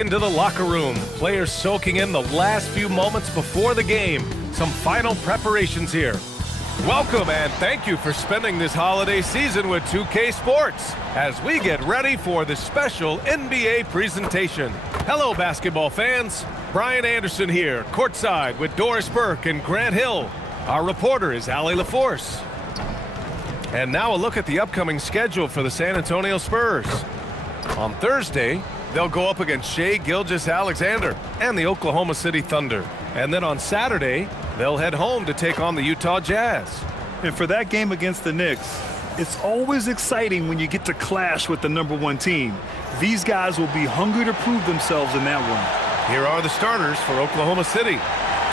Into the locker room, players soaking in the last few moments before the game. Some final preparations here. Welcome and thank you for spending this holiday season with 2K Sports as we get ready for the special NBA presentation. Hello basketball fans, Brian Anderson here, courtside with Doris Burke and Grant Hill. Our reporter is Allie LaForce. And now a look at the upcoming schedule for the San Antonio Spurs. On Thursday, they'll go up against Shai Gilgeous-Alexander and the Oklahoma City Thunder. And then on Saturday, they'll head home to take on the Utah Jazz. And for that game against the Knicks, it's always exciting when you get to clash with the #1 team. These guys will be hungry to prove themselves in that one. Here are the starters for Oklahoma City.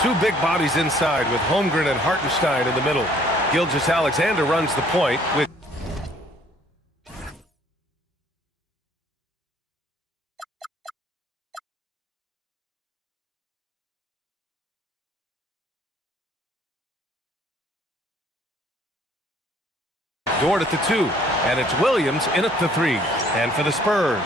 Two big bodies inside with Holmgren and Hartenstein in the middle. Gilgeous-Alexander runs the point with Dort at the 2, and it's Williams in at the 3. And for the Spurs,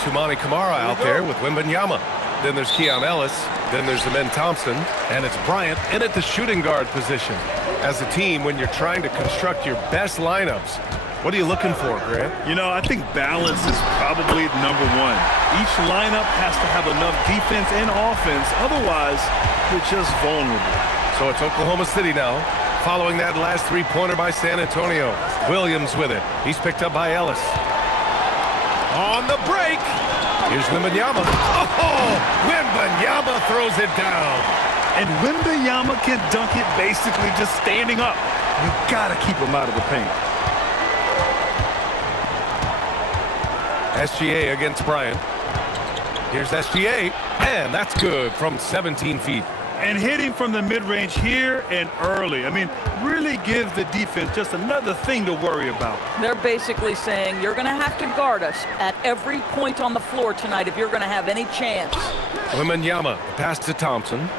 Toumani Camara out there with Wembanyama. Then there's Keon Ellis, then there's Amen Thompson, and it's Bryant in at the shooting guard position. As a team, when you're trying to construct your best lineups, what are you looking for, Grant? You know, I think balance is probably #1. Each lineup has to have enough defense and offense, otherwise you're just vulnerable. So it's Oklahoma City now, following that last three-pointer by San Antonio. Williams with it. He's picked up by Ellis. On the break, here's Wembanyama. Oh, Wembanyama throws it down. And Wembanyama can dunk it basically just standing up. You gotta keep him out of the paint. SGA against Bryant. Here's SGA, and that's good from 17 feet. And hitting from the mid-range here and early. I mean, really gives the defense just another thing to worry about. They're basically saying you're going to have to guard us at every point on the floor tonight if you're going to have any chance. Wembanyama, pass to Thompson.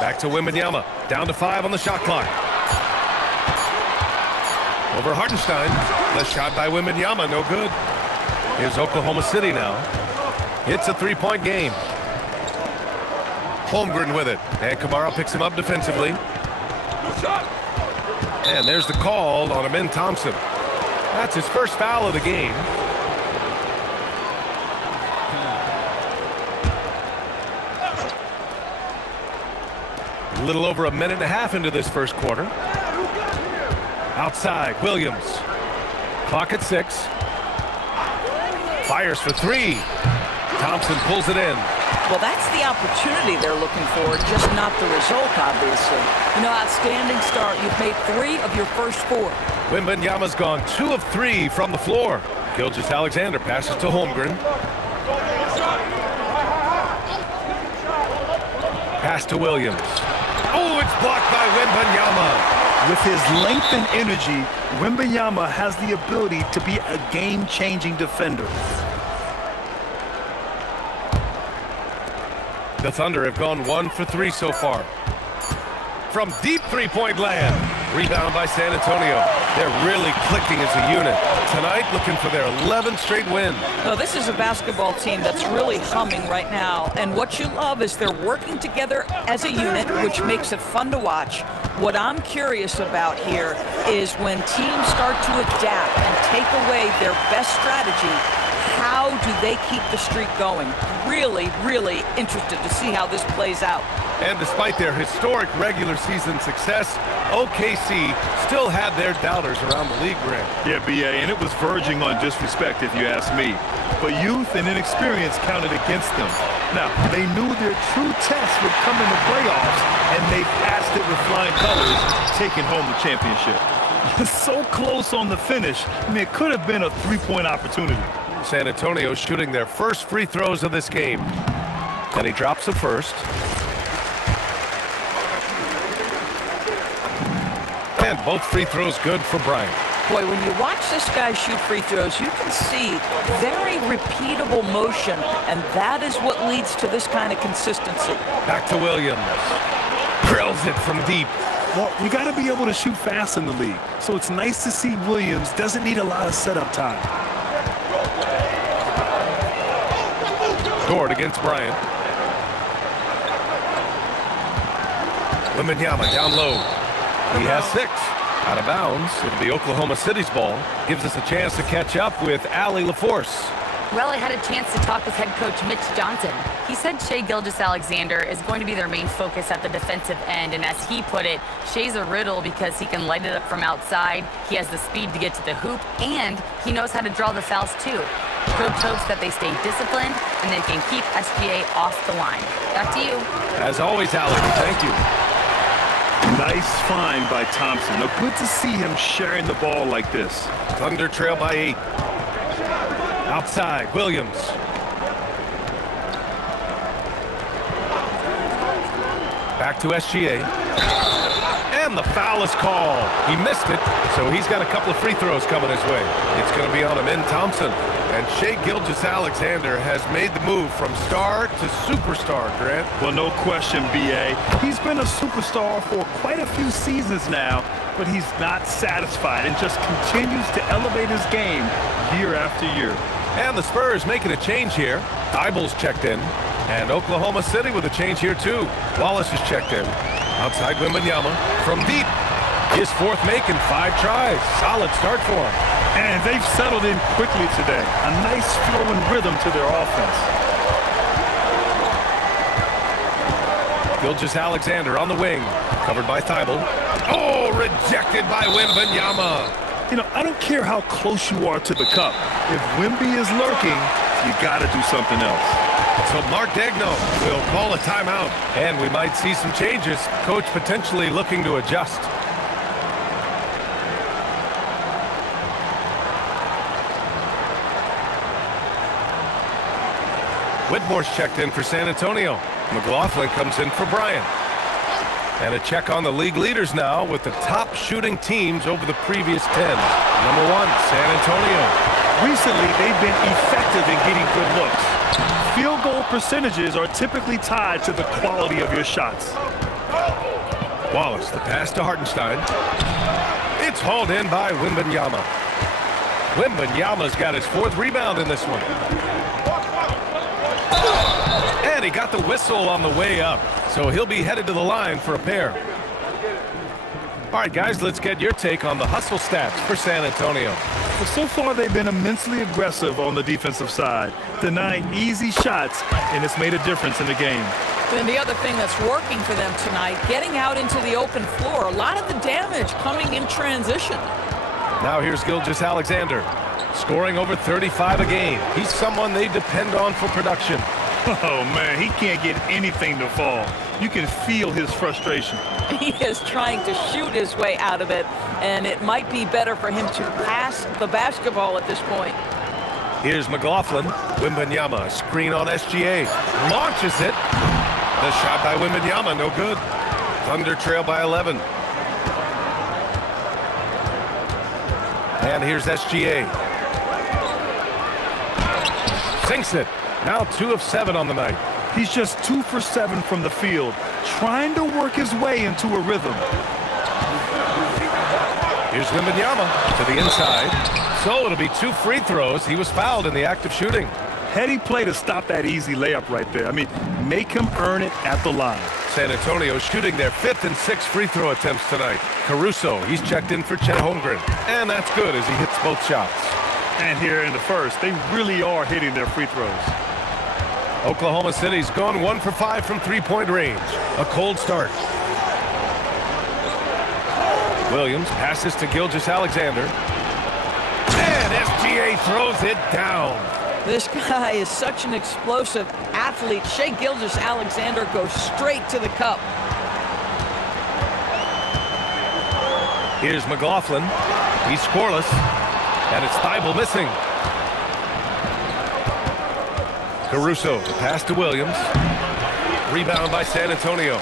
Back to Wembanyama, down to 5 on the shot clock. Over Hartenstein, the shot by Wembanyama, no good. Here's Oklahoma City now. It's a three-point game. Holmgren with it, and Camara picks him up defensively. And there's the call on Amen Thompson. That's his first foul of the game. A little over a minute and a half into this first quarter. Outside, Williams. Clock at 6. Fires for 3. Thompson pulls it in. Well, that's the opportunity they're looking for, just not the result, obviously. You know, outstanding start. You've made 3 of your first 4. Wembanyama's gone 2 of 3 from the floor. Gilgeous-Alexander passes to Holmgren. Pass to Williams. Oh, it's blocked by Wembanyama. With his length and energy, Wembanyama has the ability to be a game-changing defender. The Thunder have gone 1 for 3 so far. From deep three-point land. Rebound by San Antonio. They're really clicking as a unit. Tonight, looking for their 11th straight win. Well, this is a basketball team that's really humming right now. And what you love is they're working together as a unit, which makes it fun to watch. What I'm curious about here is when teams start to adapt and take away their best strategy, how do they keep the streak going? Really, really interested to see how this plays out. And despite their historic regular season success, OKC still had their doubters around the league, Grant. Yeah, B.A., and it was verging on disrespect if you ask me. But youth and inexperience counted against them. Now, they knew their true test would come in the playoffs, and they passed it with flying colors, taking home the championship. So close on the finish. I mean, it could have been a three-point opportunity. San Antonio shooting their first free throws of this game. And he drops the first. And both free throws good for Bryant. Boy, when you watch this guy shoot free throws, you can see very repeatable motion, and that is what leads to this kind of consistency. Back to Williams. Drills it from deep. Well, you got to be able to shoot fast in the league, so it's nice to see Williams doesn't need a lot of setup time. Scored against Bryant. MYNBA down low. He has 6. Out of bounds. It'll be Oklahoma City's ball. Gives us a chance to catch up with Allie LaForce. Well, I had a chance to talk with head coach Mitch Johnson. He said Shai Gilgeous-Alexander is going to be their main focus at the defensive end, and as he put it, Shai's a riddle because he can light it up from outside, he has the speed to get to the hoop, and he knows how to draw the fouls too. Coach hopes that they stay disciplined and they can keep SGA off the line. Back to you. As always, Allie, thank you. Nice find by Thompson. Now, good to see him sharing the ball like this. Thunder trail by 8. Outside, Williams. Back to SGA. And the foul is called. He missed it, so he's got a couple of free throws coming his way. It's going to be on him in Thompson. And Shai Gilgeous-Alexander has made the move from star to superstar, Grant. Well, no question, B.A. He's been a superstar for quite a few seasons now, but he's not satisfied and just continues to elevate his game year after year. And the Spurs making a change here. Thibault's checked in. And Oklahoma City with a change here, too. Wallace is checked in. Outside MYNBA from deep. His 4th make in 5 tries. Solid start for him. And they've settled in quickly today. A nice flow and rhythm to their offense. Gilgeous-Alexander on the wing. Covered by Thibault. Oh, rejected by MYNBA. You know, I don't care how close you are to the cup. If Wemby is lurking, you got to do something else. So Mark Degno will call a timeout. And we might see some changes. Coach potentially looking to adjust. Whitmore's checked in for San Antonio. McLaughlin comes in for Bryant. And a check on the league leaders now with the top shooting teams over the previous 10. Number 1, San Antonio. Recently, they've been effective in getting good looks. Field goal percentages are typically tied to the quality of your shots. Wallace, the pass to Hartenstein. It's hauled in by MYNBA. MYNBA's got his 4th rebound in this one. And he got the whistle on the way up, so he'll be headed to the line for a pair. All right, guys, let's get your take on the hustle stats for San Antonio. Well, so far, they've been immensely aggressive on the defensive side, denying easy shots, and it's made a difference in the game. And the other thing that's working for them tonight, getting out into the open floor. A lot of the damage coming in transition. Now here's Gilgeous-Alexander, scoring over 35 a game. He's someone they depend on for production. Oh, man, he can't get anything to fall. You can feel his frustration. He is trying to shoot his way out of it, and it might be better for him to pass the basketball at this point. Here's McLaughlin. MYNBA, screen on SGA. Launches it. The shot by MYNBA, no good. Thunder trail by 11. And here's SGA. Sinks it. Now 2 of 7 on the night. He's just 2 for 7 from the field, trying to work his way into a rhythm. Here's MYNBA to the inside. So it'll be 2 free throws. He was fouled in the act of shooting. Heady play to stop that easy layup right there. I mean, make him earn it at the line. San Antonio shooting their 5th and 6th free throw attempts tonight. Caruso, he's checked in for Chet Holmgren. And that's good as he hits both shots. And here in the first, they really are hitting their free throws. Oklahoma City's gone 1 for 5 from three-point range. A cold start. Williams passes to Gilgeous-Alexander. And SGA throws it down. This guy is such an explosive athlete. Shai Gilgeous-Alexander goes straight to the cup. Here's McLaughlin. He's scoreless. And it's Thibault missing. Caruso, pass to Williams. Rebound by San Antonio.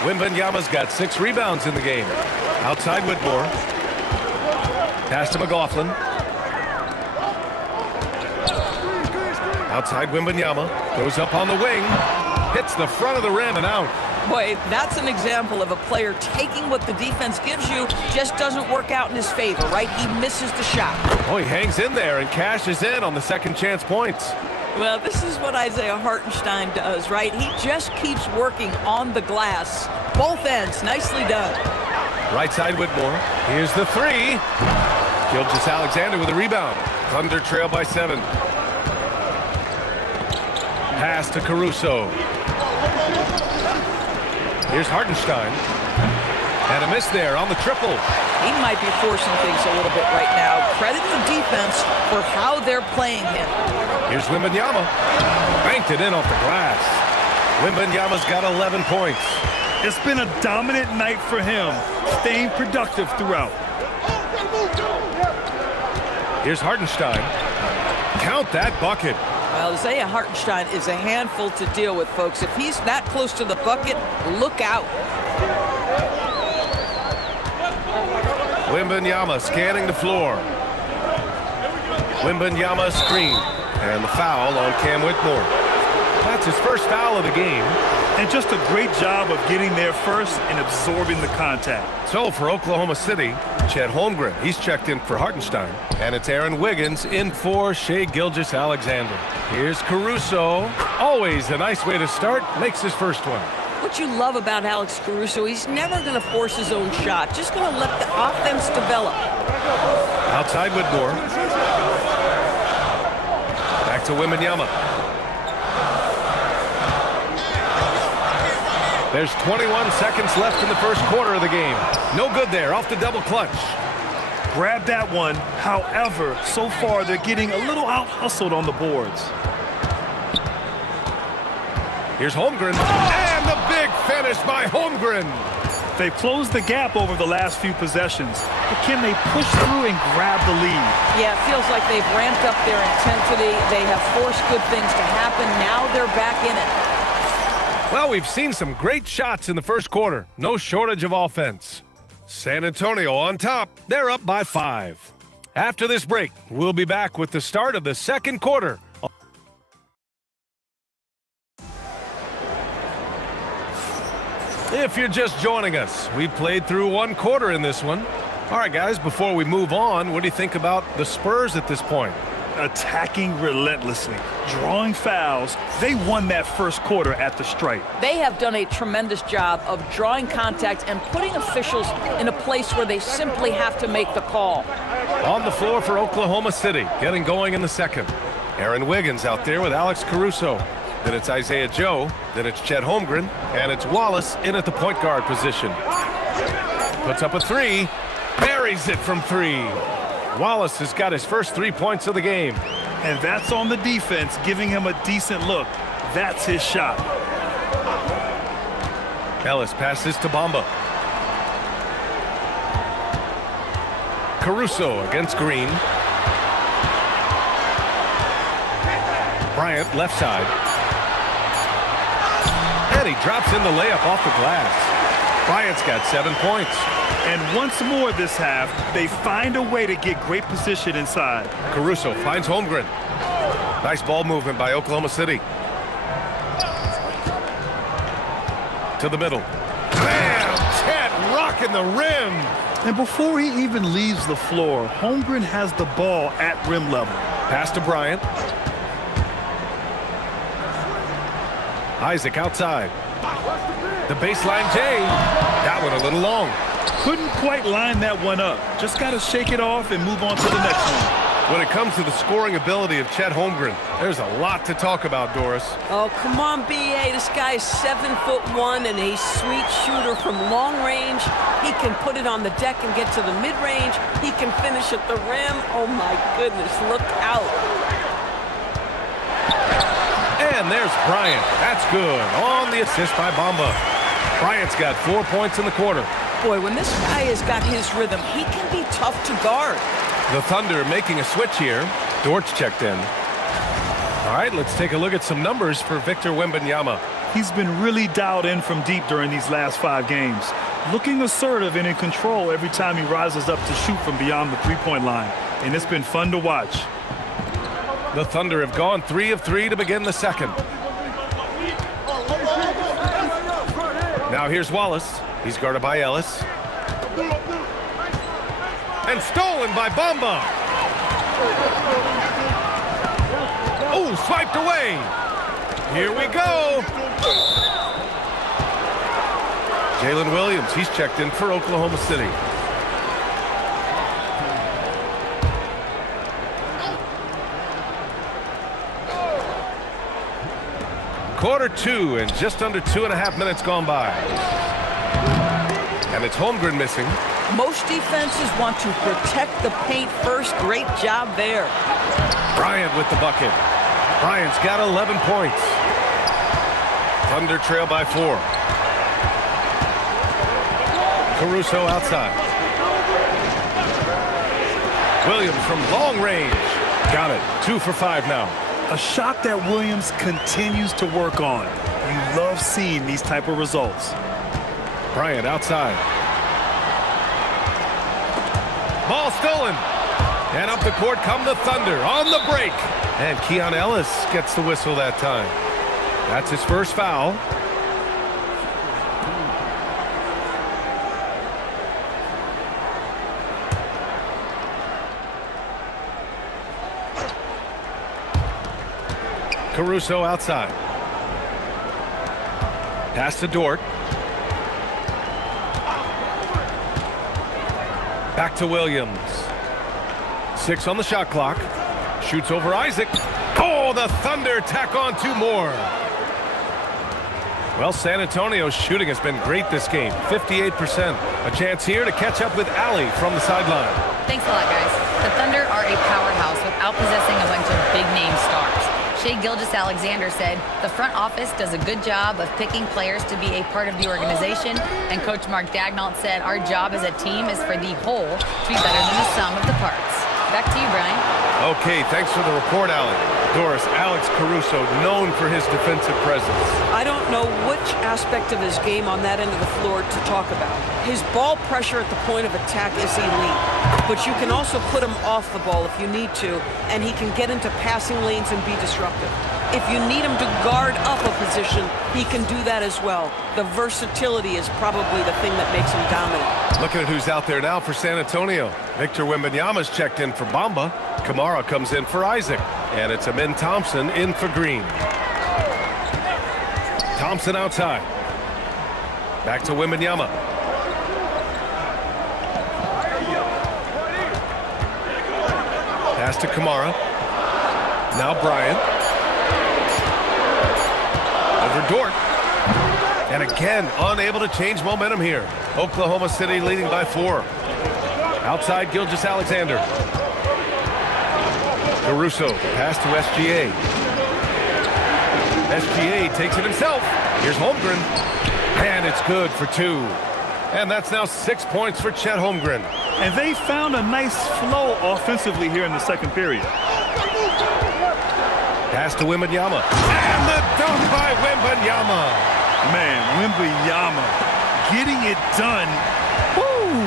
MYNBA's got 6 rebounds in the game. Outside Whitmore. Pass to McLaughlin. Outside MYNBA. Goes up on the wing. Hits the front of the rim and out. Boy, that's an example of a player taking what the defense gives you, just doesn't work out in his favor, right? He misses the shot. Oh, he hangs in there and cashes in on the second chance points. Well, this is what Isaiah Hartenstein does, right? He just keeps working on the glass. Both ends, nicely done. Right side Whitmore. Here's the three. Gilgeous-Alexander with a rebound. Thunder trail by 7. Pass to Caruso. Here's Hartenstein. And a miss there on the triple. He might be forcing things a little bit right now. Credit the defense for how they're playing him. Here's Wembanyama. Banked it in off the glass. Wembanyama's got 11 points. It's been a dominant night for him, staying productive throughout. Here's Hartenstein. Count that bucket. Well, Isaiah Hartenstein is a handful to deal with, folks. If he's that close to the bucket, look out. Wembanyama scanning the floor. Wembanyama screen. And the foul on Cam Whitmore. That's his first foul of the game. And just a great job of getting there first and absorbing the contact. So for Oklahoma City, Chet Holmgren, he's checked in for Hartenstein. And it's Aaron Wiggins in for Shai Gilgeous-Alexander. Here's Caruso. Always a nice way to start. Makes his first one. What you love about Alex Caruso, he's never going to force his own shot. Just going to let the offense develop. Outside Whitmore. Back to Wembanyama. There's 21 seconds left in the first quarter of the game. No good there, off the double clutch. Grab that one. However, so far they're getting a little out-hustled on the boards. Here's Holmgren, and the big finish by Holmgren. They've closed the gap over the last few possessions, but can they push through and grab the lead? Yeah, it feels like they've ramped up their intensity. They have forced good things to happen. Now they're back in it. Well, we've seen some great shots in the first quarter. No shortage of offense. San Antonio on top. They're up by 5. After this break, we'll be back with the start of the second quarter. If you're just joining us, we played through one quarter in this one. All right, guys, before we move on, what do you think about the Spurs at this point? Attacking relentlessly, drawing fouls. They won that first quarter at the stripe. They have done a tremendous job of drawing contact and putting officials in a place where they simply have to make the call. On the floor for Oklahoma City, getting going in the second. Aaron Wiggins out there with Alex Caruso. Then it's Isaiah Joe. Then it's Chet Holmgren. And it's Wallace in at the point guard position. Puts up a three. Buries it from 3. Wallace has got his first 3 points of the game. And that's on the defense, giving him a decent look. That's his shot. Ellis passes to Bamba. Caruso against Green. Bryant left side. And he drops in the layup off the glass. Bryant's got 7 points. And once more this half, they find a way to get great position inside. Caruso finds Holmgren. Nice ball movement by Oklahoma City. To the middle. Bam! Chet rocking the rim. And before he even leaves the floor, Holmgren has the ball at rim level. Pass to Bryant. Isaac outside. The baseline J. That one a little long. Couldn't quite line that one up. Just got to shake it off and move on to the next one. When it comes to the scoring ability of Chet Holmgren, there's a lot to talk about, Doris. Oh, come on, B.A. This guy's 7'1" and a sweet shooter from long range. He can put it on the deck and get to the mid-range. He can finish at the rim. Oh, my goodness, look out. And there's Bryant. That's good. On the assist by Bamba. Bryant's got 4 points in the quarter. Boy, when this guy has got his rhythm, he can be tough to guard. The Thunder making a switch here. Dortch checked in. All right, let's take a look at some numbers for Victor Wembanyama. He's been really dialed in from deep during these last 5 games. Looking assertive and in control every time he rises up to shoot from beyond the three-point line. And it's been fun to watch. The Thunder have gone 3 of 3 to begin the second. Now here's Wallace. He's guarded by Ellis. And stolen by Bamba. Oh, swiped away. Here we go. Jalen Williams, he's checked in for Oklahoma City. Quarter 2 and just under 2.5 minutes gone by. And it's Holmgren missing. Most defenses want to protect the paint first. Great job there. Bryant with the bucket. Bryant's got 11 points. Thunder trail by 4. Caruso outside. Williams from long range. Got it. 2 for 5 now. A shot that Williams continues to work on. You love seeing these type of results. Bryant outside. Ball stolen. And up the court come the Thunder on the break. And Keon Ellis gets the whistle that time. That's his first foul. Caruso outside. Pass to Dort. Back to Williams. 6 on the shot clock. Shoots over Isaac. Oh, the Thunder tack on 2 more. Well, San Antonio's shooting has been great this game. 58%. A chance here to catch up with Allie from the sideline. Thanks a lot, guys. The Thunder are a powerhouse without possessing a bunch of big-name stars. Shai Gilgeous-Alexander said, the front office does a good job of picking players to be a part of the organization, and Coach Mark Daigneault said, our job as a team is for the whole to be better than the sum of the parts. Back to you, Brian. Okay, thanks for the report, Allie. Doris, Alex Caruso, known for his defensive presence. I don't know which aspect of his game on that end of the floor to talk about. His ball pressure at the point of attack is elite, but you can also put him off the ball if you need to, and he can get into passing lanes and be disruptive. If you need him to guard up a position, he can do that as well. The versatility is probably the thing that makes him dominant. Looking at who's out there now for San Antonio. Victor Wembanyama's checked in for Bamba. Kamara comes in for Isaac. And it's Amin Thompson in for Green. Thompson outside. Back to Wembanyama. Pass to Kamara. Now Bryant. Over Dort. And again, unable to change momentum here. Oklahoma City leading by 4. Outside Gilgeous-Alexander. Caruso, pass to SGA. SGA takes it himself. Here's Holmgren. And it's good for 2. And that's now 6 points for Chet Holmgren. And they found a nice flow offensively here in the second period. Pass to Wembanyama. And the dunk by Wembanyama. Man, Wembanyama getting it done. Woo!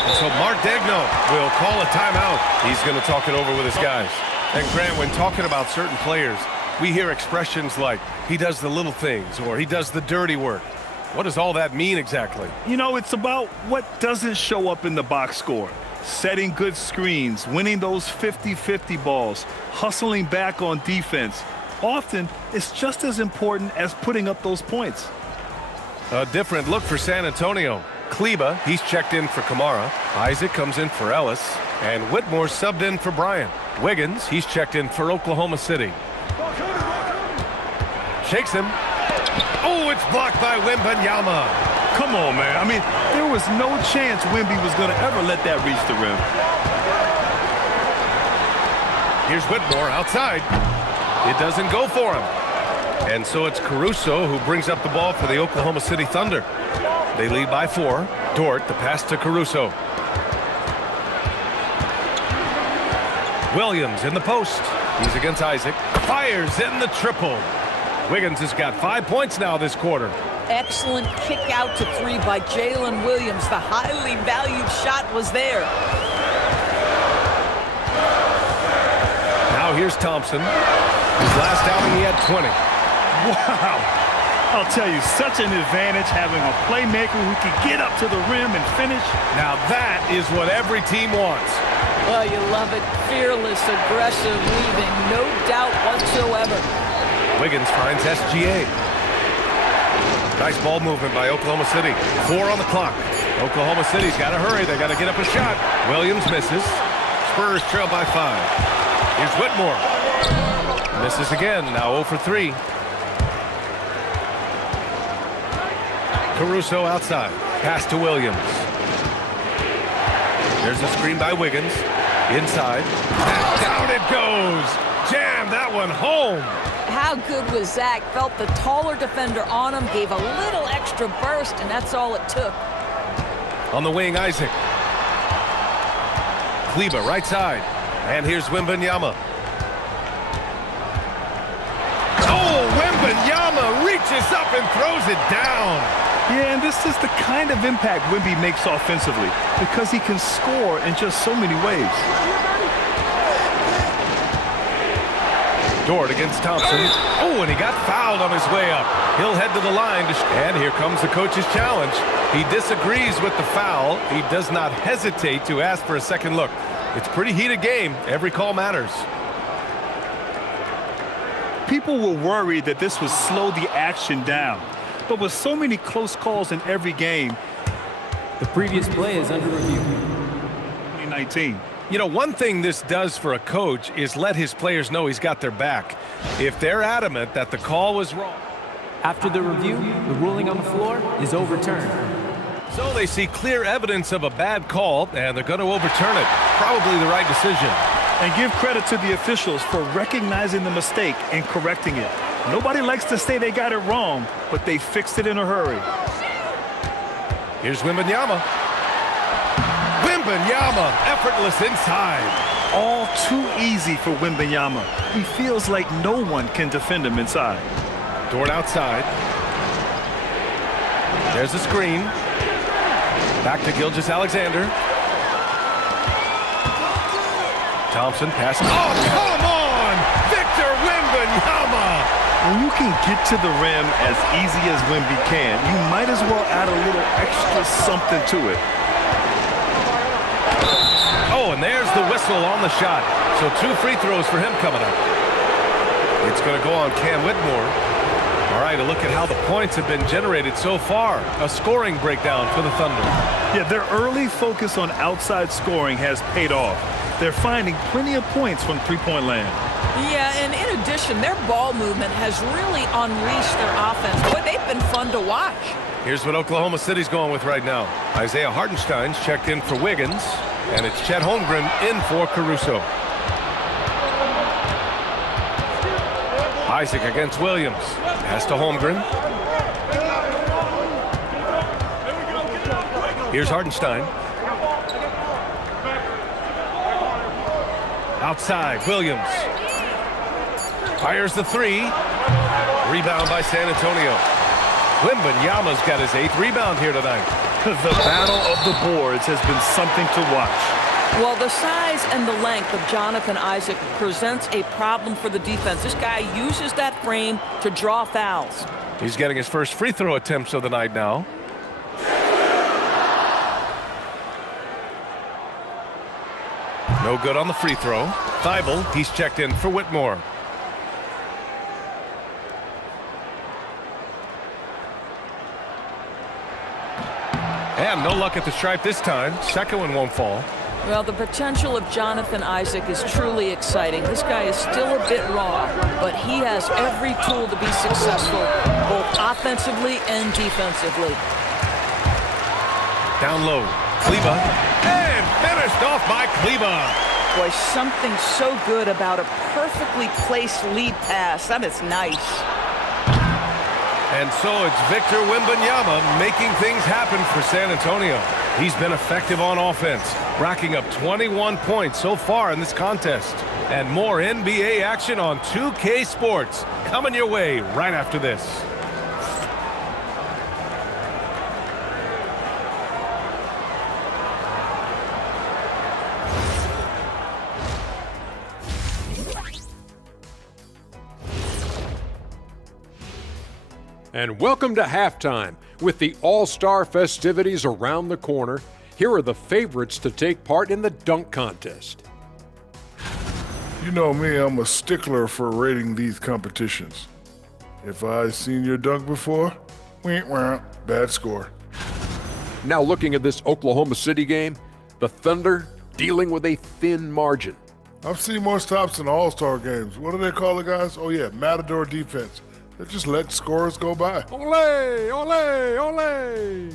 And so Mark Daigneault will call a timeout. He's going to talk it over with his guys. And Grant, when talking about certain players, we hear expressions like, he does the little things, or he does the dirty work. What does all that mean exactly? You know, it's about what doesn't show up in the box score. Setting good screens, winning those 50-50 balls, hustling back on defense. Often, it's just as important as putting up those points. A different look for San Antonio. Kleba, he's checked in for Kamara. Isaac comes in for Ellis. And Whitmore subbed in for Bryant. Wiggins, he's checked in for Oklahoma City. Shakes him. Oh, it's blocked by Wembanyama. Come on, man. I mean, there was no chance Wemby was going to ever let that reach the rim. Here's Whitmore outside. It doesn't go for him. And so it's Caruso who brings up the ball for the Oklahoma City Thunder. They lead by 4. Dort, the pass to Caruso. Williams in the post. He's against Isaac. Fires in the triple. Wiggins has got 5 points now this quarter. Excellent kick out to 3 by Jalen Williams. The highly valued shot was there. Now here's Thompson. His last outing, he had 20. Wow. I'll tell you, such an advantage having a playmaker who can get up to the rim and finish. Now that is what every team wants. Well, you love it. Fearless, aggressive, leaving no doubt whatsoever. Wiggins finds SGA. Nice ball movement by Oklahoma City. 4 on the clock. Oklahoma City's got to hurry. They got to get up a shot. Williams misses. Spurs trail by 5. Here's Whitmore. Misses again. Now 0 for 3. Caruso outside. Pass to Williams. There's a screen by Wiggins. Inside. And down it goes. Jam that one home. How good was Zach? Felt the taller defender on him, gave a little extra burst, and that's all it took. On the wing, Isaac. Kleber, right side. And here's Wembanyama. Oh, Wembanyama reaches up and throws it down. Yeah, and this is the kind of impact Wemby makes offensively because he can score in just so many ways. Dort against Thompson. Oh, and he got fouled on his way up. He'll head to the line. And here comes the coach's challenge. He disagrees with the foul. He does not hesitate to ask for a second look. It's a pretty heated game. Every call matters. People were worried that this would slow the action down. But with so many close calls in every game, the previous play is under review. 2019. You know, one thing this does for a coach is let his players know he's got their back. If they're adamant that the call was wrong. After the review, the ruling on the floor is overturned. So they see clear evidence of a bad call, and they're going to overturn it. Probably the right decision. And give credit to the officials for recognizing the mistake and correcting it. Nobody likes to say they got it wrong, but they fixed it in a hurry. Here's Wembanyama. Wembanyama, effortless inside. All too easy for Wembanyama. He feels like no one can defend him inside. Dort outside. There's a screen. Back to Gilgeous-Alexander. Thompson passes. Oh, come on! Victor Wembanyama! When you can get to the rim as easy as Wemby can, you might as well add a little extra something to it. Oh, and there's the whistle on the shot. So 2 free throws for him coming up. It's going to go on Cam Whitmore. All right, a look at how the points have been generated so far. A scoring breakdown for the Thunder. Yeah, their early focus on outside scoring has paid off. They're finding plenty of points from three-point land. Yeah, and in addition, their ball movement has really unleashed their offense. Boy, they've been fun to watch. Here's what Oklahoma City's going with right now. Isaiah Hartenstein's checked in for Wiggins, and it's Chet Holmgren in for Caruso. Isaac against Williams. Pass to Holmgren. Here's Hartenstein. Outside, Williams. Fires the 3. Rebound by San Antonio. Wembanyama's got his 8th rebound here tonight. The battle of the boards has been something to watch. Well, the size and the length of Jonathan Isaac presents a problem for the defense. This guy uses that frame to draw fouls. He's getting his first free throw attempts of the night now. No good on the free throw. Thibault, he's checked in for Whitmore. And no luck at the stripe this time. Second one won't fall. Well, the potential of Jonathan Isaac is truly exciting. This guy is still a bit raw, but he has every tool to be successful, both offensively and defensively. Down low. Kleber. And finished off by Kleber. Boy, something so good about a perfectly placed lead pass. That is nice. And so it's Victor Wembanyama making things happen for San Antonio. He's been effective on offense, racking up 21 points so far in this contest. And more NBA action on 2K Sports coming your way right after this. And welcome to halftime. With the All-Star festivities around the corner, Here are the favorites to take part in the dunk contest. You know me, I'm a stickler for rating these competitions. If I've seen your dunk before, bad score. Now looking at this Oklahoma City game, the Thunder dealing with a thin margin. I've seen more stops in All-Star games. What do they call the guys? Oh yeah, Matador defense. They just let scores go by. Ole, ole, ole!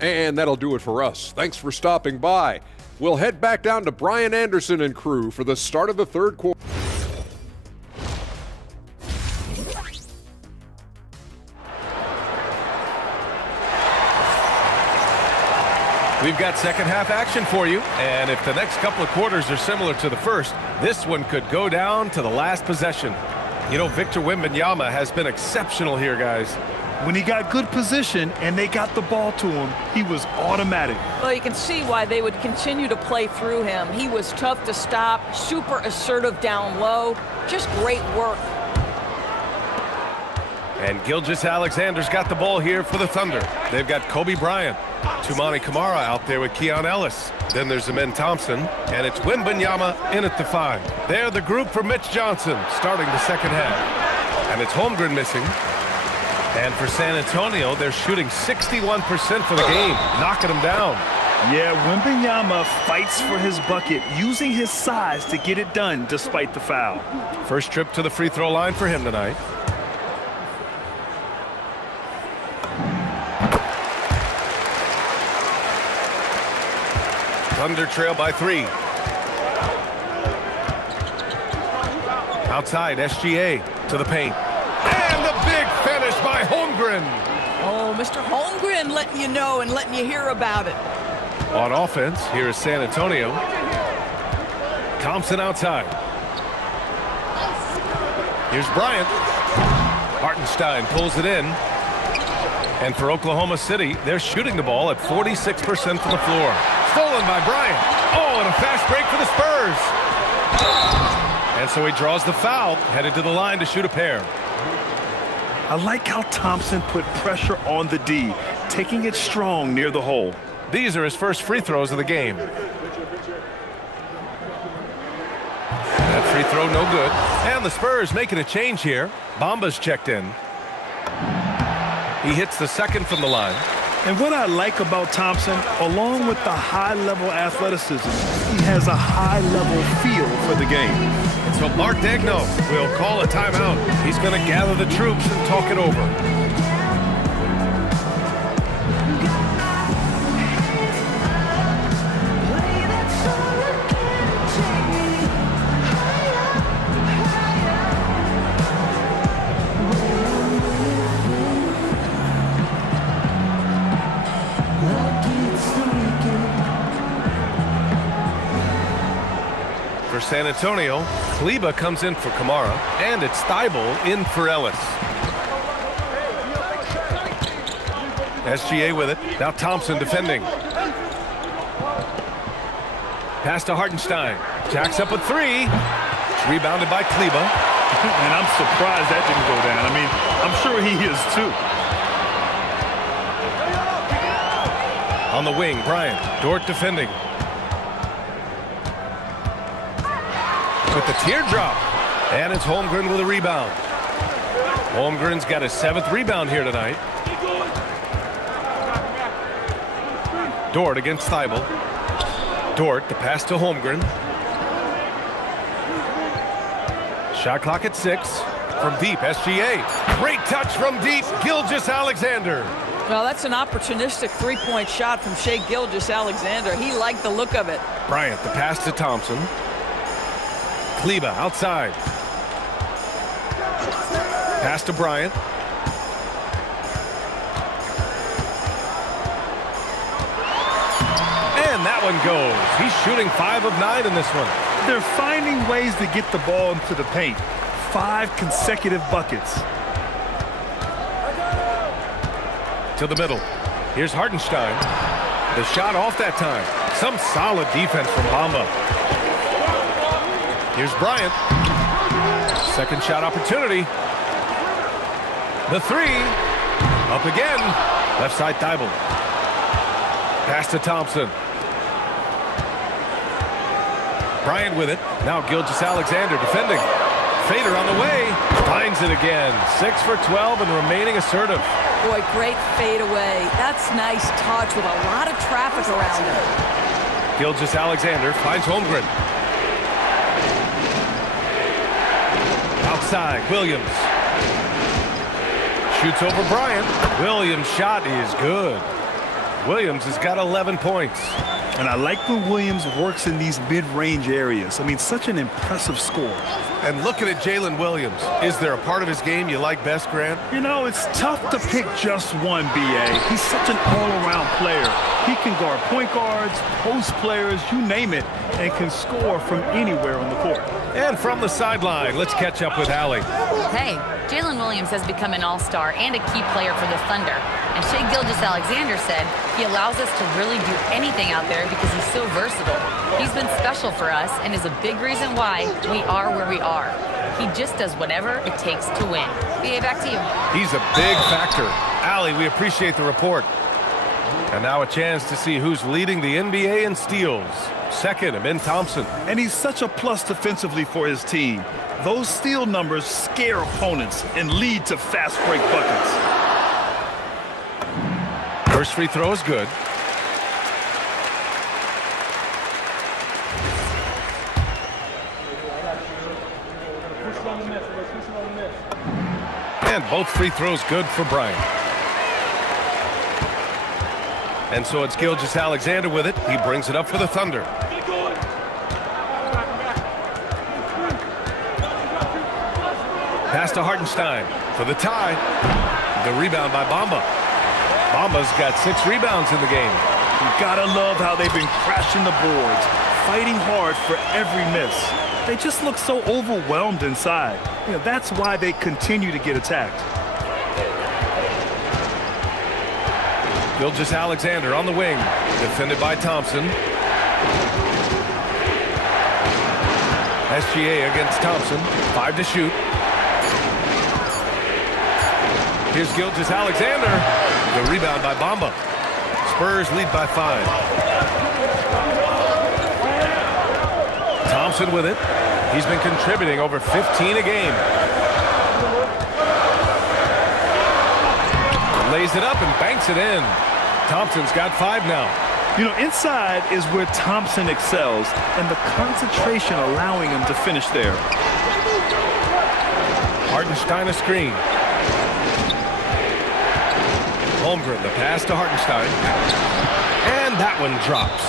And that'll do it for us. Thanks for stopping by. We'll head back down to Brian Anderson and crew for the start of the third quarter. We've got second half action for you, and if the next couple of quarters are similar to the first, this one could go down to the last possession. You know, Victor Wembanyama has been exceptional here, guys. When he got good position and they got the ball to him, he was automatic. Well, you can see why they would continue to play through him. He was tough to stop, super assertive down low, just great work. And Gilgeous-Alexander's got the ball here for the Thunder. They've got Kobe Bryant, Toumani Camara out there with Keon Ellis. Then there's Amen Thompson, and it's Wembanyama in at the 5. They're the group for Mitch Johnson starting the second half. And it's Holmgren missing. And for San Antonio, they're shooting 61% for the game, knocking them down. Yeah, Wembanyama fights for his bucket, using his size to get it done despite the foul. First trip to the free throw line for him tonight. Thunder trail by 3. Outside, SGA to the paint. And the big finish by Holmgren. Oh, Mr. Holmgren letting you know and letting you hear about it. On offense, here is San Antonio. Thompson outside. Here's Bryant. Hartenstein pulls it in. And for Oklahoma City, they're shooting the ball at 46% from the floor. Stolen by Bryant. Oh, and a fast break for the Spurs. And so he draws the foul, headed to the line to shoot a pair. I like how Thompson put pressure on the D, taking it strong near the hole. These are his first free throws of the game. That free throw no good. And the Spurs making a change here. Bamba's checked in. He hits the second from the line. And what I like about Thompson, along with the high-level athleticism, he has a high-level feel for the game. And so Mark Daigneault will call a timeout. He's going to gather the troops and talk it over. For San Antonio, Kleba comes in for Camara, and it's Thibault in for Ellis. SGA with it. Now Thompson defending. Pass to Hartenstein. Jacks up a 3. It's rebounded by Kleba. And I'm surprised that didn't go down. I mean, I'm sure he is too. On the wing, Bryant. Dort defending. With the teardrop. And it's Holmgren with a rebound. Holmgren's got his 7th rebound here tonight. Dort against Thibault. Dort, the pass to Holmgren. Shot clock at 6. From deep, SGA. Great touch from deep, Gilgeous-Alexander. Well, that's an opportunistic three-point shot from Shai Gilgeous-Alexander. He liked the look of it. Bryant, the pass to Thompson. Kleba outside. Pass to Bryant. And that one goes. He's shooting 5 of 9 in this one. They're finding ways to get the ball into the paint. 5 consecutive buckets. To the middle. Here's Hartenstein. The shot off that time. Some solid defense from Bamba. Here's Bryant. Second shot opportunity. The 3. Up again. Left side Thibault. Pass to Thompson. Bryant with it. Now Gilgeous-Alexander defending. Fader on the way. Finds it again. 6 for 12 and remaining assertive. Boy, great fadeaway. That's nice touch with a lot of traffic around him. Gilgeous-Alexander finds Holmgren. Outside, Williams. Shoots over Bryant. Williams' shot is good. Williams has got 11 points. And I like when Williams works in these mid-range areas. I mean, such an impressive score. And looking at Jalen Williams, is there a part of his game you like best, Grant? You know, it's tough to pick just one, B.A. He's such an all-around player. He can guard point guards, post players, you name it, and can score from anywhere on the court. And from the sideline, let's catch up with Allie. Hey, Jalen Williams has become an all-star and a key player for the Thunder. And Shai Gilgeous-Alexander said he allows us to really do anything out there because he's so versatile. He's been special for us and is a big reason why we are where we are. He just does whatever it takes to win. BA, back to you. He's a big factor. Allie, we appreciate the report. And now a chance to see who's leading the NBA in steals. Second, Amin Thompson. And he's such a plus defensively for his team. Those steal numbers scare opponents and lead to fast break buckets. First free throw is good. And both free throws good for Bryant. And so it's Gilgeous-Alexander with it. He brings it up for the Thunder. Pass to Hartenstein for the tie. The rebound by Bamba. Bamba's got 6 rebounds in the game. You gotta love how they've been crashing the boards, fighting hard for every miss. They just look so overwhelmed inside. You know, that's why they continue to get attacked. Gilgeous-Alexander on the wing, defended by Thompson. SGA against Thompson, 5 to shoot. Here's Gilgeous-Alexander, the rebound by Bamba. Spurs lead by 5. Thompson with it. He's been contributing over 15 a game. Lays it up and banks it in. Thompson's got 5 now. You know, inside is where Thompson excels, and the concentration allowing him to finish there. Hartenstein a screen. Holmgren, the pass to Hartenstein. And that one drops.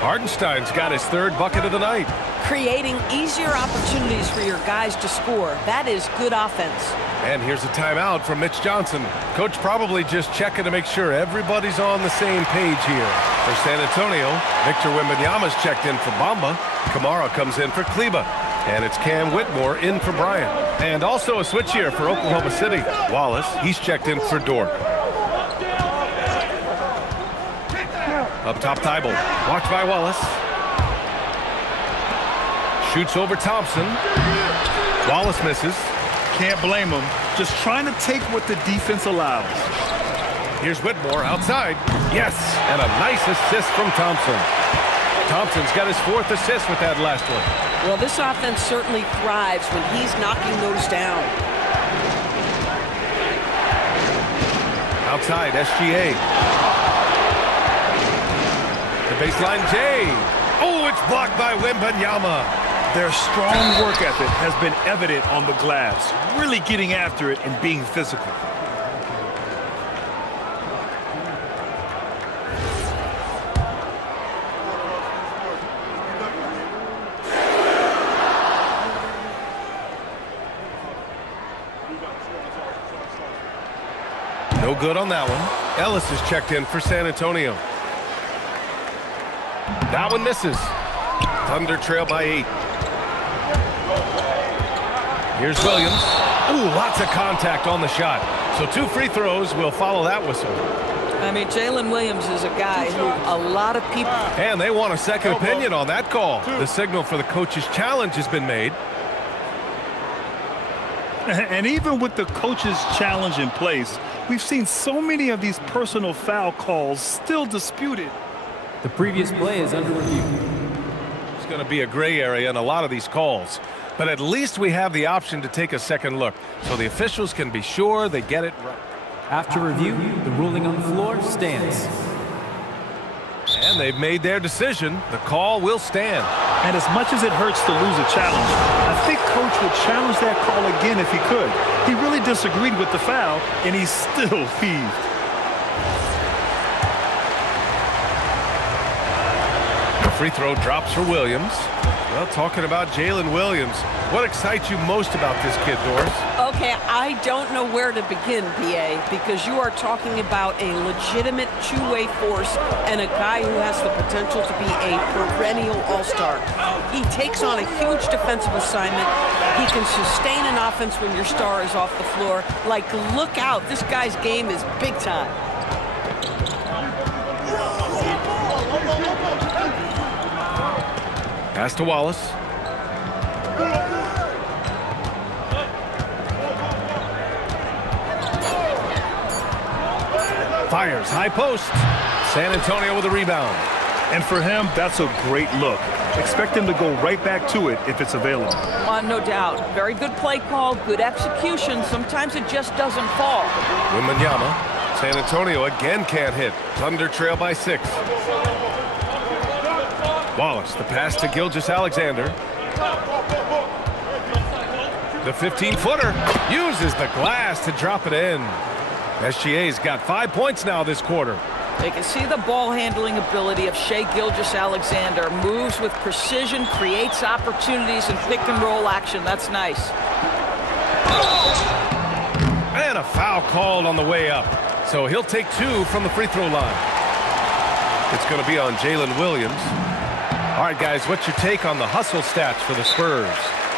Hartenstein's got his 3rd bucket of the night. Creating easier opportunities for your guys to score. That is good offense. And here's a timeout from Mitch Johnson. Coach probably just checking to make sure everybody's on the same page here. For San Antonio, Victor Wembanyama's checked in for Bamba. Kamara comes in for Kleba. And it's Cam Whitmore in for Bryant. And also a switch here for Oklahoma City. Wallace, he's checked in for Dort. Up top, Thibault. Watched by Wallace. Shoots over Thompson. Wallace misses. Can't blame him. Just trying to take what the defense allows. Here's Whitmore outside. Yes, and a nice assist from Thompson. Thompson's got his 4th assist with that last one. Well, this offense certainly thrives when he's knocking those down. Outside, SGA. The baseline, Jay. Oh, it's blocked by Wembanyama. Their strong work ethic has been evident on the glass, really getting after it and being physical. No good on that one. Ellis is checked in for San Antonio. That one misses. Thunder trail by 8. Here's Williams. Ooh, lots of contact on the shot. So 2 free throws will follow that whistle. I mean, Jalen Williams is a guy who a lot of people... And they want a second opinion on that call. The signal for the coach's challenge has been made. And even with the coach's challenge in place, We've seen so many of these personal foul calls still disputed. The previous play is under review. It's going to be a gray area in a lot of these calls. But at least we have the option to take a second look, so the officials can be sure they get it right. After review, the ruling on the floor stands. And they've made their decision. The call will stand. And as much as it hurts to lose a challenge, I think Coach would challenge that call again if he could. He really disagreed with the foul, and he's still peeved. The free throw drops for Williams. Well, talking about Jalen Williams, what excites you most about this kid, Doris? Okay, I don't know where to begin, PA, because you are talking about a legitimate two-way force and a guy who has the potential to be a perennial all-star. He takes on a huge defensive assignment. He can sustain an offense when your star is off the floor. Like, look out, this guy's game is big time. Pass to Wallace. Fires, high post. San Antonio with a rebound. And for him, that's a great look. Expect him to go right back to it if it's available. No doubt. Very good play call, good execution. Sometimes it just doesn't fall. Wembanyama. San Antonio again can't hit. Thunder trail by 6. Wallace, the pass to Gilgeous-Alexander. The 15-footer uses the glass to drop it in. SGA's got 5 points now this quarter. They can see the ball handling ability of Shai Gilgeous-Alexander. Moves with precision, creates opportunities in pick and roll action. That's nice. And a foul called on the way up. So he'll take 2 from the free throw line. It's going to be on Jalen Williams. All right, guys, what's your take on the hustle stats for the Spurs?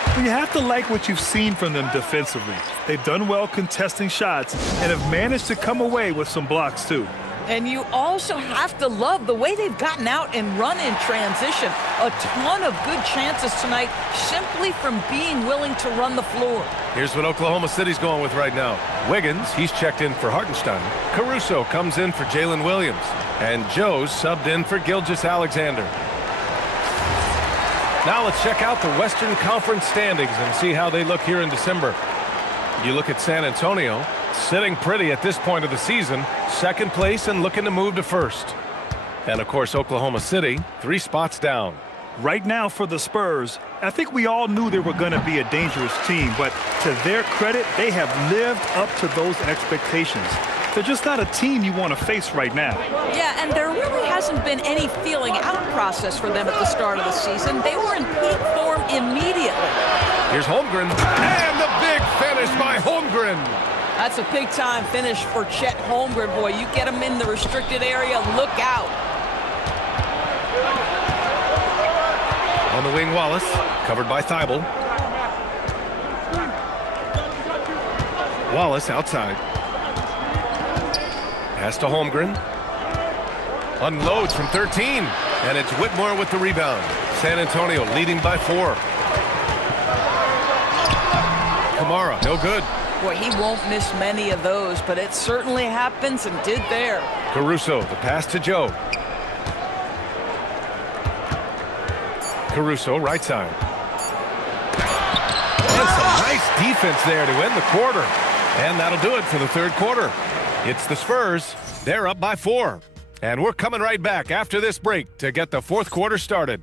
Well, you have to like what you've seen from them defensively. They've done well contesting shots and have managed to come away with some blocks, too. And you also have to love the way they've gotten out and run in transition. A ton of good chances tonight simply from being willing to run the floor. Here's what Oklahoma City's going with right now. Wiggins, he's checked in for Hartenstein. Caruso comes in for Jalen Williams. And Joe's subbed in for Gilgeous-Alexander. Now let's check out the Western Conference standings and see how they look here in December. You look at San Antonio, sitting pretty at this point of the season, second place and looking to move to first. And of course, Oklahoma City, 3 spots down. Right now for the Spurs, I think we all knew they were going to be a dangerous team, but to their credit, they have lived up to those expectations. They're just not a team you want to face right now. Yeah, and there really hasn't been any feeling out process for them at the start of the season. They were in peak form immediately. Here's Holmgren, and the big finish by Holmgren. That's a big-time finish for Chet Holmgren. Boy, you get him in the restricted area, look out. On the wing, Wallace, covered by Thibault. Wallace outside. Pass to Holmgren. Unloads from 13. And it's Whitmore with the rebound. San Antonio leading by 4. Kamara, no good. Boy, he won't miss many of those, but it certainly happens and did there. Caruso, the pass to Joe. Caruso, right side. And some nice defense there to end the quarter. And that'll do it for the third quarter. It's the Spurs. They're up by 4. And we're coming right back after this break to get the fourth quarter started.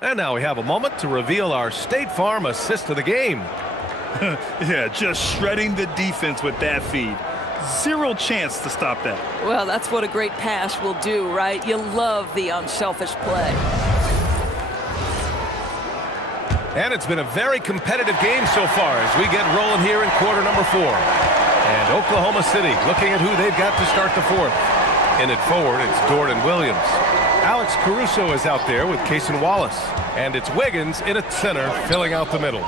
And now we have a moment to reveal our State Farm assist of the game. Yeah, just shredding the defense with that feed. Zero chance to stop that. Well, that's what a great pass will do, right? You love the unselfish play. And it's been a very competitive game so far as we get rolling here in quarter number 4. And Oklahoma City looking at who they've got to start the fourth. In it forward, it's Jordan Williams. Alex Caruso is out there with Cason Wallace. And it's Wiggins in at center, filling out the middle.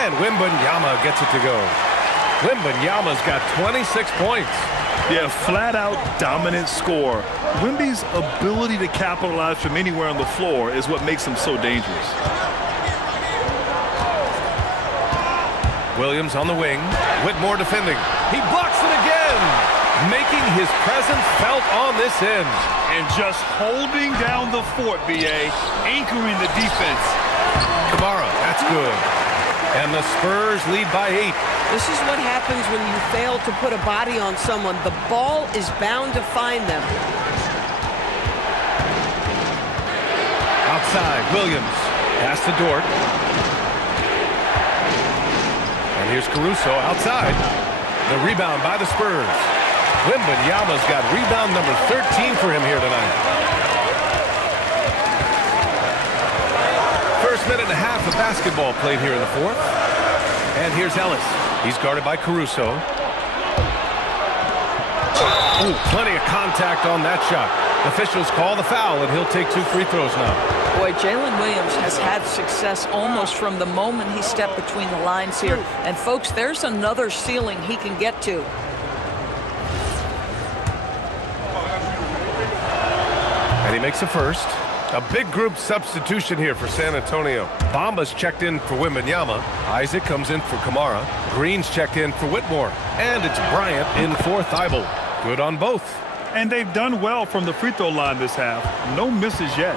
And Wembanyama gets it to go. Wembanyama's got 26 points. Yeah, flat-out dominant score. Wemby's ability to capitalize from anywhere on the floor is what makes him so dangerous. Williams on the wing. Whitmore defending. He blocks it again, making his presence felt on this end. And just holding down the fort, B.A., anchoring the defense. Kamara, that's good. And the Spurs lead by 8. This is what happens when you fail to put a body on someone. The ball is bound to find them. Outside, Williams. Pass to Dort. And here's Caruso outside. The rebound by the Spurs. Wembanyama's got rebound number 13 for him here tonight. First minute and a half of basketball played here in the fourth. And here's Ellis. He's guarded by Caruso. Ooh, plenty of contact on that shot. Officials call the foul, and he'll take 2 free throws now. Boy, Jalen Williams has had success almost from the moment he stepped between the lines here. And folks, there's another ceiling he can get to. And he makes a first. A big group substitution here for San Antonio. Bamba's checked in for Wembanyama. Isaac comes in for Kamara. Green's checked in for Whitmore. And it's Bryant in for Thibault. Good on both. And they've done well from the free throw line this half. No misses yet.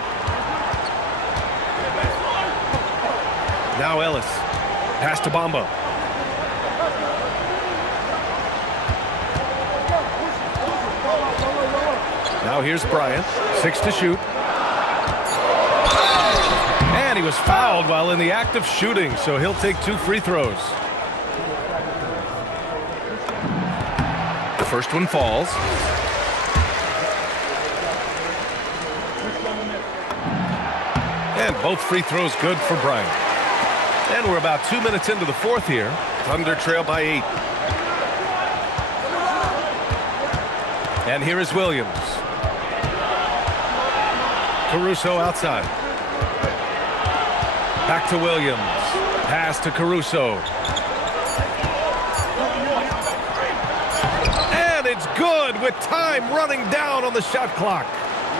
Now Ellis. Pass to Bamba. Now here's Bryant. 6 to shoot. And he was fouled while in the act of shooting, so he'll take 2 free throws. The first one falls. And both free throws good for Bryant. And we're about 2 minutes into the fourth here. Thunder trail by 8. And here is Williams. Caruso outside. Back to Williams. Pass to Caruso. And it's good with time running down on the shot clock.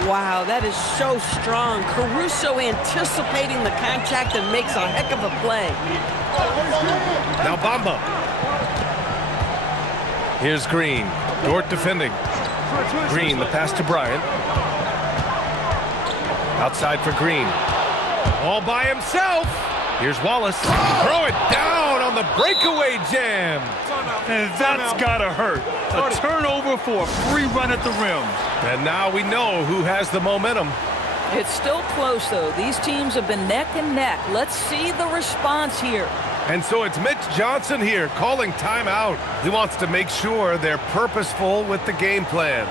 Wow, that is so strong. Caruso anticipating the contact and makes a heck of a play. Now Bamba. Here's Green. Dort defending. Green, the pass to Bryant. Outside for Green. All by himself. Here's Wallace. Throw it down on the breakaway jam. And that's gotta hurt. A turnover for a free run at the rim. And now we know who has the momentum. It's still close, though. These teams have been neck and neck. Let's see the response here. And so it's Mitch Johnson here calling timeout. He wants to make sure they're purposeful with the game plan.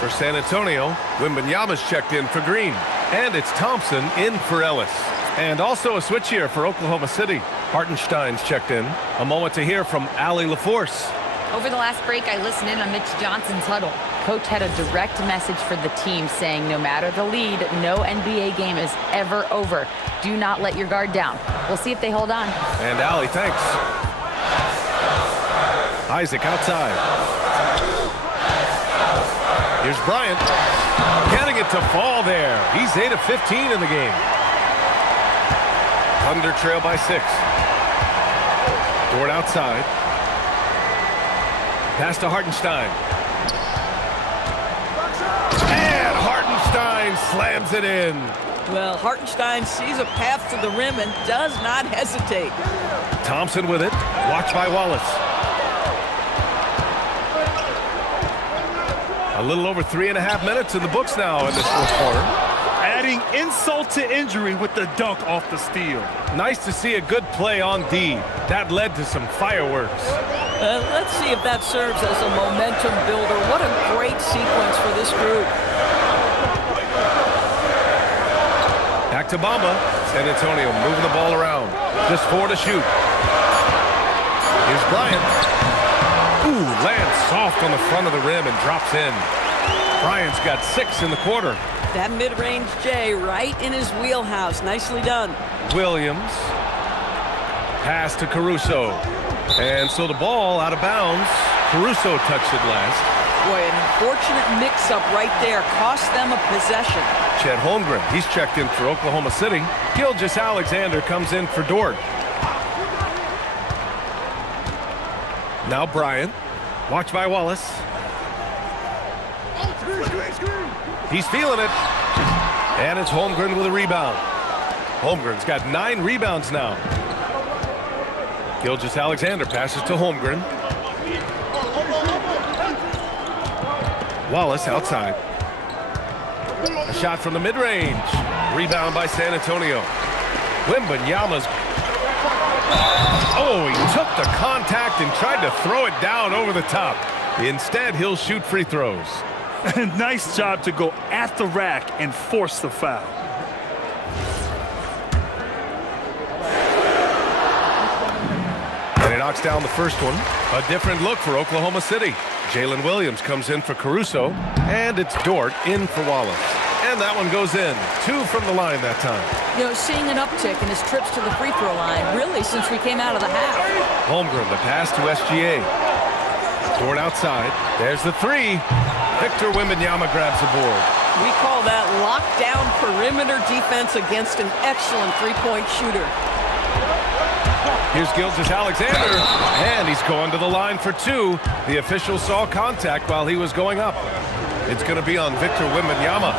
For San Antonio, Wembanyama's checked in for Green. And it's Thompson in for Ellis. And also a switch here for Oklahoma City. Hartenstein's checked in. A moment to hear from Allie LaForce. Over the last break, I listened in on Mitch Johnson's huddle. Coach had a direct message for the team saying no matter the lead, no NBA game is ever over. Do not let your guard down. We'll see if they hold on. And Allie, thanks. Isaac outside. Here's Bryant. Getting it to fall there. He's 8 of 15 in the game. Thunder trail by 6. Dort outside. Pass to Hartenstein. And Hartenstein slams it in. Well, Hartenstein sees a path to the rim and does not hesitate. Thompson with it. Watched by Wallace. A little over 3.5 minutes in the books now in this fourth quarter. Adding insult to injury with the dunk off the steal. Nice to see a good play on D. That led to some fireworks. Let's see if that serves as a momentum builder. What a great sequence for this group. Back to Bamba. San Antonio moving the ball around. Just 4 to shoot. Here's Bryant. Ooh, lands soft on the front of the rim and drops in. Bryant's got 6 in the quarter. That mid-range J right in his wheelhouse. Nicely done. Williams. Pass to Caruso. And so the ball out of bounds. Caruso touched it last. Boy, an unfortunate mix-up right there. Cost them a possession. Chet Holmgren, he's checked in for Oklahoma City. Gilgeous-Alexander comes in for Dort. Now Bryant. Watch by Wallace. He's feeling it. And it's Holmgren with a rebound. Holmgren's got 9 rebounds now. Gilgeous-Alexander passes to Holmgren. Wallace outside. A shot from the mid-range. Rebound by San Antonio. Wembanyama's. Oh, he took the contact and tried to throw it down over the top. Instead, he'll shoot free throws. Nice job to go at the rack and force the foul. And he knocks down the first one. A different look for Oklahoma City. Jalen Williams comes in for Caruso, and it's Dort in for Wallace. And that one goes in. 2 from the line that time. You know, seeing an uptick in his trips to the free throw line, really, since we came out of the half. Holmgren, the pass to SGA. Dort outside. There's the 3. Victor Wembanyama grabs the board. We call that lockdown perimeter defense against an excellent three-point shooter. Here's Gilgeous-Alexander, and he's going to the line for 2. The official saw contact while he was going up. It's going to be on Victor Wembanyama.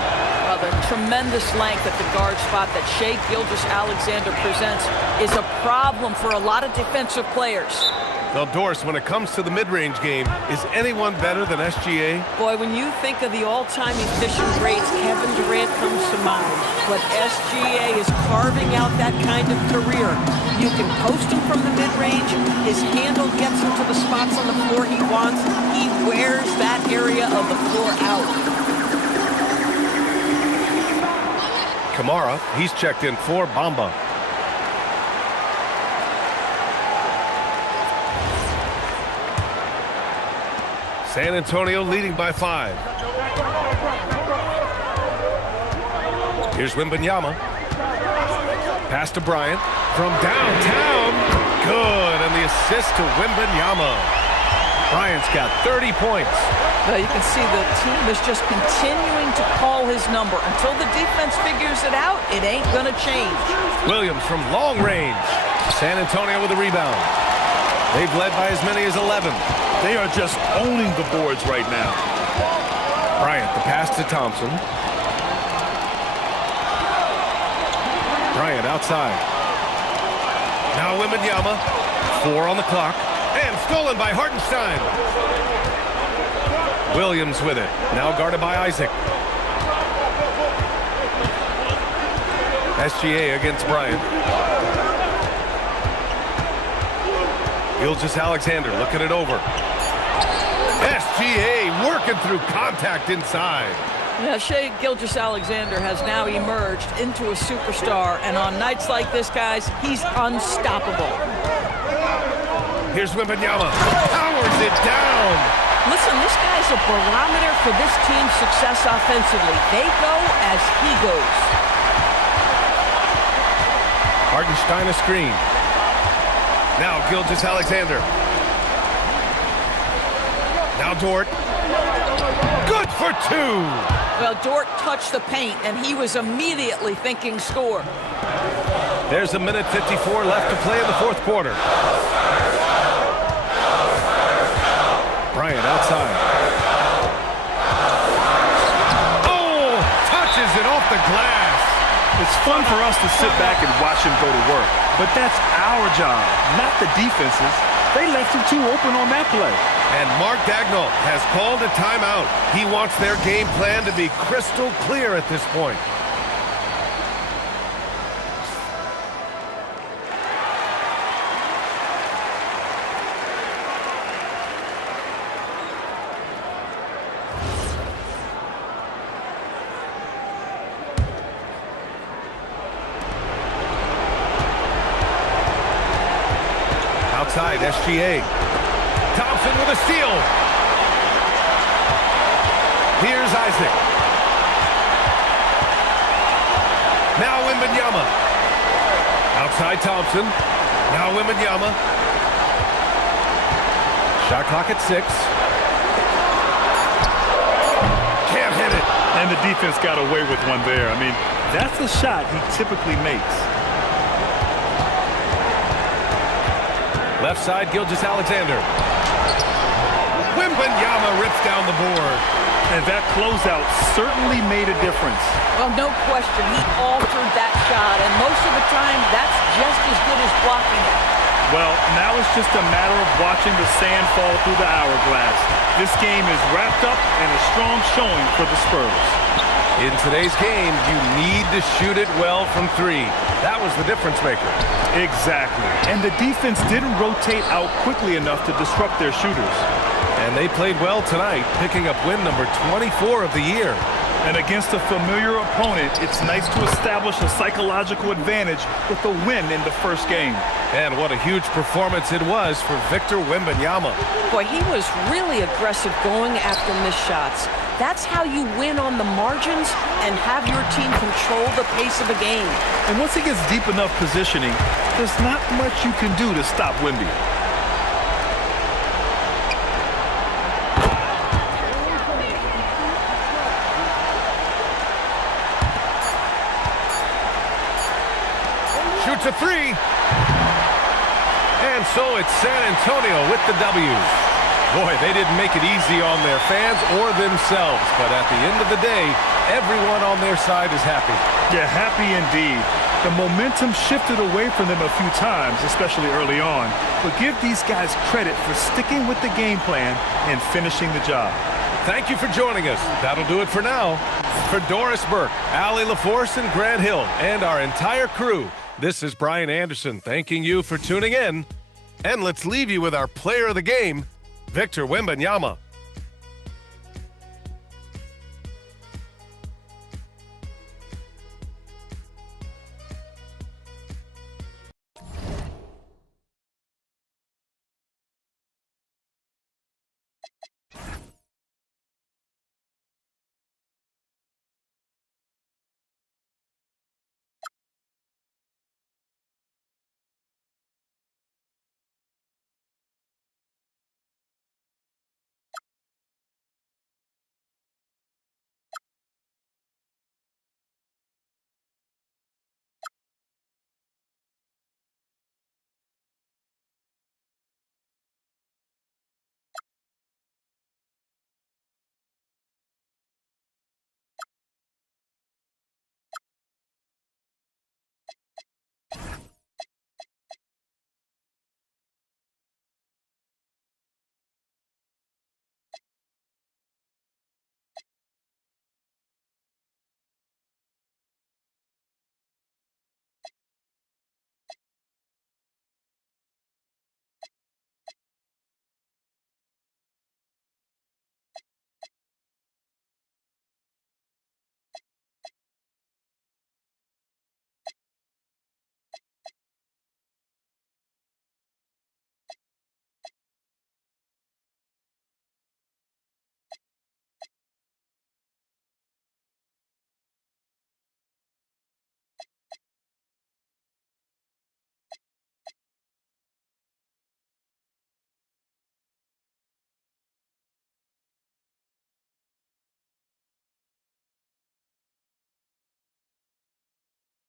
Well, the tremendous length at the guard spot that Shai Gilgeous-Alexander presents is a problem for a lot of defensive players. Well, Doris, when it comes to the mid-range game, is anyone better than SGA? Boy, when you think of the all-time efficient greats, Kevin Durant comes to mind. But SGA is carving out that kind of career. You can post him from the mid-range. His handle gets him to the spots on the floor he wants. He wears that area of the floor out. Kamara, he's checked in for Bamba. San Antonio leading by 5. Here's Wembanyama. Pass to Bryant from downtown. Good, and the assist to Wembanyama. Bryant's got 30 points. Well, you can see the team is just continuing to call his number. Until the defense figures it out, it ain't going to change. Williams from long range. San Antonio with a rebound. They've led by as many as 11. They are just owning the boards right now. Bryant, the pass to Thompson. Bryant outside. Now Wembanyama. 4 on the clock. And stolen by Hartenstein. Williams with it. Now guarded by Isaac. SGA against Bryant. Gilgeous-Alexander looking it over. SGA working through contact inside. Yeah, Shai Gilgeous-Alexander has now emerged into a superstar, and on nights like this, guys, he's unstoppable. Here's Wembanyama. Powers it down. Listen, this guy's a barometer for this team's success offensively. They go as he goes. Hartenstein a screen. Now Gilgeous-Alexander. Now Dort. Good for 2. Well, Dort touched the paint, and he was immediately thinking score. There's a minute 54 left to play in the 4th quarter. Bryant outside. Oh, touches it off the glass. It's fun for us to sit back and watch him go to work, but that's our job, not the defense's. They left him too open on that play. And Mark Dagnall has called a timeout. He wants their game plan to be crystal clear at this point. Outside, SGA. Thompson Thompson with a steal. Here's Isaac. Now MYNBA. Outside Thompson. Now MYNBA. Shot clock at 6. Can't hit it. And the defense got away with one there. I mean, that's a shot he typically makes. Left side, Gilgeous-Alexander. MYNBA rips down the board. And that closeout certainly made a difference. Well, no question. He altered that shot, and most of the time, that's just as good as blocking it. Well, now it's just a matter of watching the sand fall through the hourglass. This game is wrapped up and a strong showing for the Spurs. In today's game, you need to shoot it well from 3. That was the difference maker. Exactly. And the defense didn't rotate out quickly enough to disrupt their shooters. And they played well tonight, picking up win number 24 of the year. And against a familiar opponent, it's nice to establish a psychological advantage with a win in the first game. And what a huge performance it was for Victor Wembanyama. Boy, he was really aggressive going after missed shots. That's how you win on the margins and have your team control the pace of a game. And once he gets deep enough positioning, there's not much you can do to stop Wemby. Shoots a 3. And so it's San Antonio with the W. Boy, they didn't make it easy on their fans or themselves, but at the end of the day, everyone on their side is happy. Yeah, happy indeed. The momentum shifted away from them a few times, especially early on, but give these guys credit for sticking with the game plan and finishing the job. Thank you for joining us. That'll do it for now. For Doris Burke, Allie LaForce, and Grant Hill, and our entire crew, this is Brian Anderson thanking you for tuning in. And let's leave you with our player of the game, Victor Wembanyama.